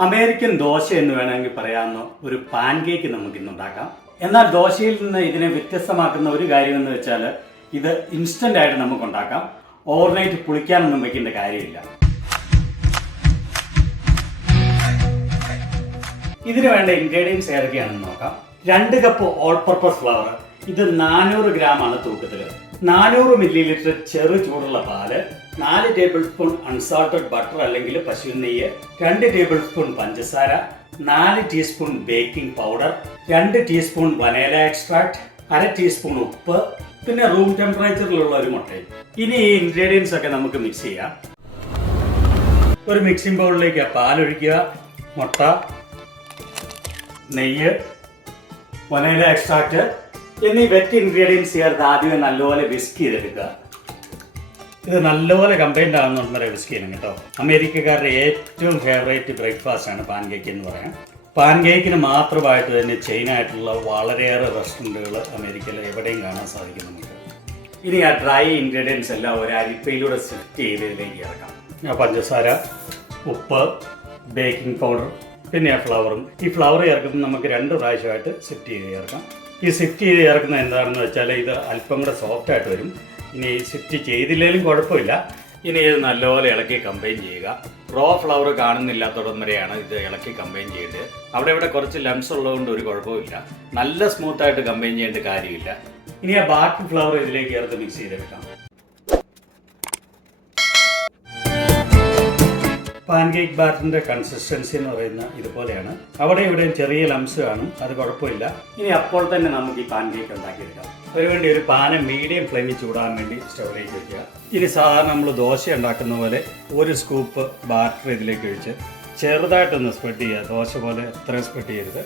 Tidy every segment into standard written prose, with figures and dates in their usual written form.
American dosa എന്ന് വേണമെങ്കിൽ പറയാവുന്ന ഒരു പാൻകേക്ക് നമുക്ക് ഇന്ന് ഉണ്ടാക്കാം. എന്നാൽ ദോശയിൽ നിന്ന് ഇതിനെ വ്യത്യസ്തമാക്കുന്ന ഒരു കാര്യം എന്ന് വെച്ചാൽ ഇത് ഇൻസ്റ്റന്റ് ആയിട്ട് നമുക്ക് ഉണ്ടാക്കാം. ഓവർനൈറ്റ് പുളിക്കാനൊന്നും വെക്കേണ്ട കാര്യമില്ല. ഇതിന് വേണ്ട ഇൻഗ്രീഡിയൻസ് ഏതൊക്കെയാണെന്ന് നോക്കാം. 2 കപ്പ് ഓൾ പർപ്പസ് ഫ്ലവർ, ഇത് 400 ഗ്രാമാണ് തൂക്കത്തിൽ. 400 മില്ലി ചെറു ചൂടുള്ള പാല്, 4 ടേബിൾ സ്പൂൺ അൺസാൾട്ടഡ് ബട്ടർ അല്ലെങ്കിൽ പശു നെയ്യ്, 2 ടേബിൾ സ്പൂൺ പഞ്ചസാര, 4 teaspoon baking powder, 2 teaspoon vanilla extract, 1/2 teaspoon ഉപ്പ്, പിന്നെ റൂം ടെമ്പറേച്ചറിലുള്ള ഒരു മുട്ടയും. ഇനി ഈ ഇൻഗ്രീഡിയൻസ് ഒക്കെ നമുക്ക് മിക്സ് ചെയ്യാം. ഒരു മിക്സിംഗ് ബൗളിലേക്ക് പാലൊഴിക്കുക, മുട്ട, നെയ്യ്, വനേല എക്സ്ട്രാക്ട് എന്നീ വെറ്റ് ഇൻഗ്രീഡിയൻസ് ചേർത്ത് ആദ്യമേ നല്ലപോലെ വിസ്ക് ചെയ്തെടുക്കുക. ഇത് നല്ലപോലെ കമ്പൈൻഡ് ആകുന്നവരെ വിസ്ക് ചെയ്യണം കേട്ടോ. അമേരിക്കക്കാരുടെ ഏറ്റവും ഫേവറേറ്റ് ബ്രേക്ക്ഫാസ്റ്റ് ആണ് പാൻകേക്ക് എന്ന് പറയാം. പാൻകേക്കിന് മാത്രമായിട്ട് തന്നെ ചെയിനായിട്ടുള്ള വളരെയേറെ റെസ്റ്റോറൻറ്റുകൾ അമേരിക്കയിൽ എവിടെയും കാണാൻ സാധിക്കും നമുക്ക്. ഇനി ആ ഡ്രൈ ഇൻഗ്രീഡിയൻസ് എല്ലാം ഒരു അരിപ്പയിലൂടെ സെറ്റ് ചെയ്തതിലേക്ക് ഇറക്കാം. പഞ്ചസാര, ഉപ്പ്, ബേക്കിംഗ് പൗഡർ, പിന്നെ ആ ഫ്ലവറും. ഈ ഫ്ലവർ ചേർക്കുമ്പോൾ നമുക്ക് 2 പ്രാവശ്യമായിട്ട് സെറ്റ് ചെയ്ത് ചേർക്കാം. ഈ സിഫ്റ്റ് ചെയ്ത് ചേർക്കുന്നത് എന്താണെന്ന് വെച്ചാൽ ഇത് അല്പം കൂടെ സോഫ്റ്റ് ആയിട്ട് വരും. ഇനി സിഫ്റ്റ് ചെയ്തില്ലെങ്കിലും കുഴപ്പമില്ല. ഇനി ഇത് നല്ലപോലെ ഇളക്കി കമ്പൈൻ ചെയ്യുക. റോ ഫ്ലവർ കാണുന്നില്ലാത്തടം വരെയാണ് ഇത് ഇളക്കി കമ്പൈൻ ചെയ്യേണ്ടത്. അവിടെ ഇവിടെ കുറച്ച് ലംസ് ഉള്ളതുകൊണ്ട് ഒരു കുഴപ്പമില്ല. നല്ല സ്മൂത്തായിട്ട് കമ്പൈൻ ചെയ്യേണ്ട കാര്യമില്ല. ഇനി ആ ബാക്കി ഫ്ലവർ ഇതിലേക്ക് ചേർത്ത് മിക്സ് ചെയ്തെടുക്കാം. പാൻകേക്ക് ബാറ്ററിന്റെ കൺസിസ്റ്റൻസി എന്ന് പറയുന്ന ഇതുപോലെയാണ്. അവിടെ ഇവിടെയും ചെറിയ ലംസ് കാണും, അത് കുഴപ്പമില്ല. ഇനി അപ്പോൾ തന്നെ നമുക്ക് ഈ പാൻകേക്ക് ഉണ്ടാക്കിയെടുക്കാം. അതിനുവേണ്ടി ഒരു പാന് മീഡിയം ഫ്ലെയിമിൽ ചൂടാൻ വേണ്ടി സ്റ്റൗവിലേക്ക് വയ്ക്കുക. ഇനി സാധാരണ നമ്മൾ ദോശ ഉണ്ടാക്കുന്ന പോലെ 1 സ്കൂപ്പ് ബാറ്റർ ഇതിലേക്ക് ഒഴിച്ച് ചെറുതായിട്ടൊന്ന് സ്പ്രെഡ് ചെയ്യുക. ദോശ പോലെ എത്രയും സ്പ്രെഡ് ചെയ്യരുത്.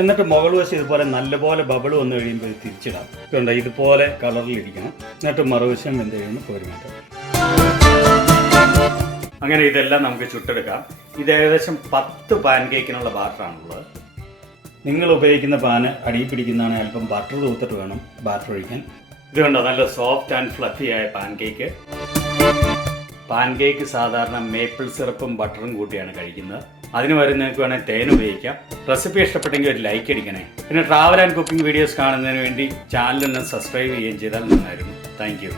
എന്നിട്ട് മുകൾ വശം ഇതുപോലെ നല്ലപോലെ ബബിൾ വന്നു കഴിയുമ്പോൾ ഇത് തിരിച്ചിടാം. ഇതുകൊണ്ട് ഇതുപോലെ കളറിലിരിക്കണം. എന്നിട്ട് മറുവശം വെന്ത് കഴിയുമ്പോൾ കോരിമിട്ട്. അങ്ങനെ ഇതെല്ലാം നമുക്ക് ചുട്ടെടുക്കാം. ഇത് ഏകദേശം 10 പാൻകേക്കിനുള്ള ബാറ്ററാണുള്ളത്. നിങ്ങൾ ഉപയോഗിക്കുന്ന പാന് അടിയിൽ പിടിക്കുന്നതാണ്. അല്പം ബട്ടർ തൂത്തിട്ട് വേണം ബാറ്റർ ഒഴിക്കാൻ. ഇതുകൊണ്ടോ നല്ല സോഫ്റ്റ് ആൻഡ് ഫ്ലഫി ആയ പാൻകേക്ക്. പാൻകേക്ക് സാധാരണ മേപ്പിൾ സിറപ്പും ബട്ടറും കൂട്ടിയാണ് കഴിക്കുന്നത്. അതിന് പകരം നിങ്ങൾക്ക് വേണമെങ്കിൽ തേൻ ഉപയോഗിക്കാം. റെസിപ്പി ഇഷ്ടപ്പെട്ടെങ്കിൽ ഒരു ലൈക്ക് അടിക്കണേ. പിന്നെ ട്രാവൽ ആൻഡ് കുക്കിംഗ് വീഡിയോസ് കാണുന്നതിന് വേണ്ടി ചാനലിന് സബ്സ്ക്രൈബ് ചെയ്യുകയും ചെയ്താൽ നന്നായിരുന്നു. Thank you.